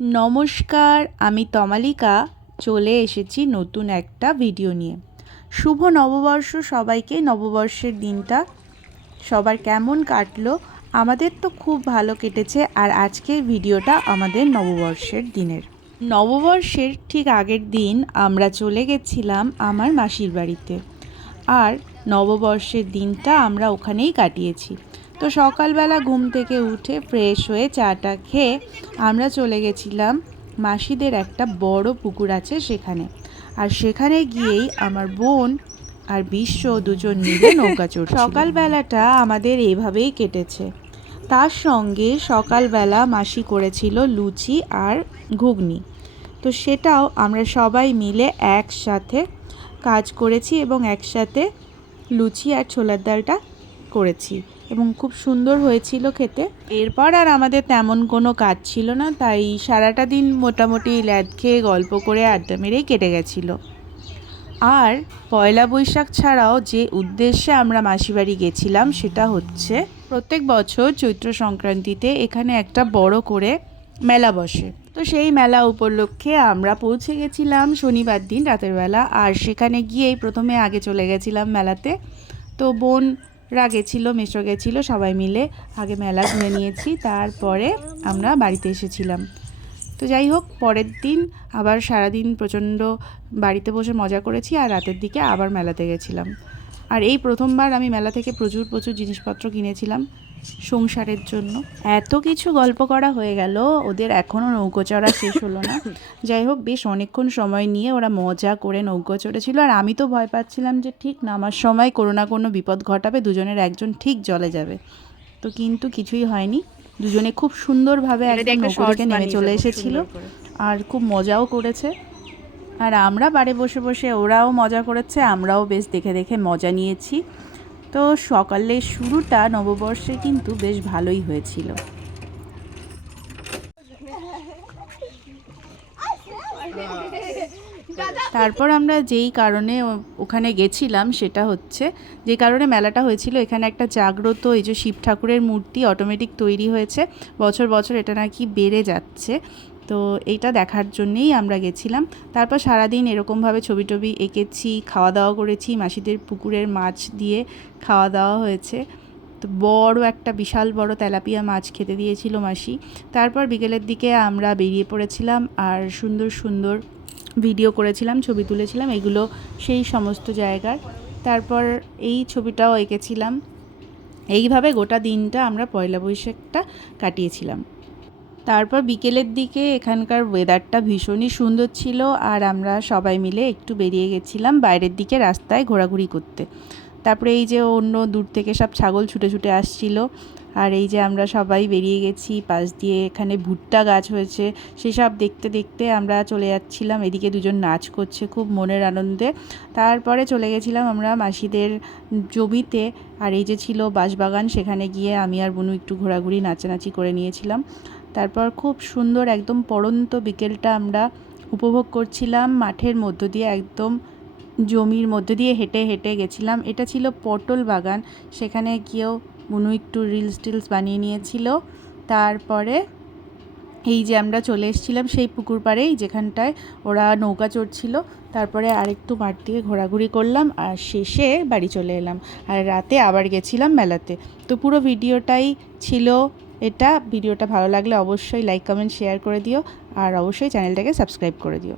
নমস্কার, আমি তমালিকা চলে এসেছি নতুন একটা ভিডিও নিয়ে। শুভ নববর্ষ সবাইকে। নববর্ষের দিনটা সবার কেমন কাটলো? আমাদের তো খুব ভালো কেটেছে। আর আজকের ভিডিওটা আমাদের নববর্ষের দিনের। নববর্ষের ঠিক আগের দিন আমরা চলে গেছিলাম আমার মাসির বাড়িতে, আর নববর্ষের দিনটা আমরা ওখানেই কাটিয়েছি। তো সকালবেলা ঘুম থেকে উঠে ফ্রেশ হয়ে চাটা খেয়ে আমরা চলে গেছিলাম মাসিদের একটা বড় পুকুর আছে সেখানে। আর সেখানে গিয়েই আমার বোন আর বিশ্ব দুজন মিলে নৌকা চড়ছিল। সকালবেলাটা আমাদের এভাবেই কেটেছে। তার সঙ্গে সকালবেলা মাসি করেছিল লুচি আর ঘুগনি, তো সেটাও আমরা সবাই মিলে একসাথে কাজ করেছি এবং একসাথে লুচি আর ছোলার ডালটা করেছি এবং খুব সুন্দর হয়েছিল খেতে। এরপর আর আমাদের তেমন কোনো কাজ ছিল না, তাই সারাটা দিন মোটামুটি ল্যাদ খেয়ে গল্প করে আড্ডা মেরেই কেটে গেছিলো। আর পয়লা বৈশাখ ছাড়াও যে উদ্দেশ্যে আমরা মাসিবাড়ি গেছিলাম সেটা হচ্ছে, প্রত্যেক বছর চৈত্র সংক্রান্তিতে এখানে একটা বড় করে মেলা বসে। তো সেই মেলা উপলক্ষে আমরা পৌঁছে গেছিলাম শনিবার দিন রাতের বেলা। আর সেখানে গিয়েই প্রথমে আগে চলে গেছিলাম মেলাতে। তো বোনরা গেছিলো, মেসো গেছিলো, সবাই মিলে আগে মেলা ঘুরে নিয়েছি, তারপরে আমরা বাড়িতে এসেছিলাম। তো যাই হোক, পরের দিন আবার সারাদিন প্রচণ্ড বাড়িতে বসে মজা করেছি আর রাতের দিকে আবার মেলাতে গেছিলাম। আর এই প্রথমবার আমি মেলা থেকে প্রচুর জিনিসপত্র কিনেছিলাম সংসারের জন্য। এত কিছু গল্প করা হয়ে গেল, ওদের এখনও নৌকো চড়া শেষ হলো না। যাই হোক, বেশ অনেকক্ষণ সময় নিয়ে ওরা মজা করে নৌকো চড়েছিল। আর আমি তো ভয় পাচ্ছিলাম যে ঠিক নামার সময় কোনো না কোনো বিপদ ঘটাবে, দুজনের একজন ঠিক জলে যাবে। তো কিন্তু কিছুই হয়নি, দুজনে খুব সুন্দরভাবে একদম নৌকো থেকে নেমে চলে এসেছিল আর খুব মজাও করেছে। আর আমরা বাড়ি বসে বসে, ওরাও মজা করেছে, আমরাও বেশ দেখে দেখে মজা নিয়েছি। তো সকালের শুরুটা নববর্ষে কিন্তু বেশ ভালোই হয়েছিল। তারপর আমরা যেই কারণে ওখানে গেছিলাম সেটা হচ্ছে, যে কারণে মেলাটা হয়েছিল, এখানে একটা জাগ্রত এই যে শিব ঠাকুরের মূর্তি অটোমেটিক তৈরি হয়েছে, বছর বছর এটা নাকি বেড়ে যাচ্ছে। তো এইটা দেখার জন্যেই আমরা গেছিলাম। তারপর সারাদিন এরকমভাবে ছবি টবি এঁকেছি, খাওয়া দাওয়া করেছি, মাসিদের পুকুরের মাছ দিয়ে খাওয়া দাওয়া হয়েছে। তো বড় একটা বিশাল বড় তেলাপিয়া মাছ খেতে দিয়েছিল মাসি। তারপর বিকেলের দিকে আমরা বেরিয়ে পড়েছিলাম আর সুন্দর সুন্দর ভিডিও করেছিলাম, ছবি তুলেছিলাম, এগুলো সেই সমস্ত জায়গার। তারপর এই ছবিটাও এঁকেছিলাম। এইভাবে গোটা দিনটা আমরা পয়লা বৈশাখটা কাটিয়েছিলাম। তারপর বিকেলের দিকে এখানকার ওয়েদারটা ভীষণই সুন্দর ছিল আর আমরা সবাই মিলে একটু বেরিয়ে গেছিলাম বাইরের দিকে রাস্তায় ঘোরাঘুরি করতে। তারপরে এই যে অন্য দূর থেকে সব ছাগল ছুটে ছুটে আসছিল, আর এই যে আমরা সবাই বেরিয়ে গেছি পাশ দিয়ে, এখানে ভুট্টা গাছ হয়েছে, সেসব দেখতে দেখতে আমরা চলে যাচ্ছিলাম। এদিকে দুজন নাচ করছে খুব মনের আনন্দে। তারপরে চলে গেছিলাম আমরা মাসিদের জমিতে, আর এই যে ছিল বাঁশবাগান, সেখানে গিয়ে আমি আর বুনু একটু ঘোরাঘুরি নাচানাচি করে নিয়েছিলাম। তারপর খুব সুন্দর একদম পড়ন্ত বিকেলটা আমরা উপভোগ করছিলাম মাঠের মধ্য দিয়ে, একদম জমির মধ্যে দিয়ে হেঁটে হেঁটে গেছিলাম। এটা ছিল পটল বাগান, সেখানে গিয়েও বুনু একটু রিলস টিলস বানিয়ে নিয়েছিল। তারপরে এই যে আমরা চলে এসেছিলাম সেই পুকুর পাড়েই যেখানটায় ওরা নৌকা চড়ছিল। তারপরে আরেকটু মাঠ দিয়ে ঘোরাঘুরি করলাম আর শেষে বাড়ি চলে এলাম। আর রাতে আবার গেছিলাম মেলাতে। তো পুরো ভিডিওটাই ছিল এটা। ভিডিওটা ভালো লাগলে অবশ্যই লাইক কমেন্ট শেয়ার করে দিও আর অবশ্যই চ্যানেলটাকে সাবস্ক্রাইব করে দিও।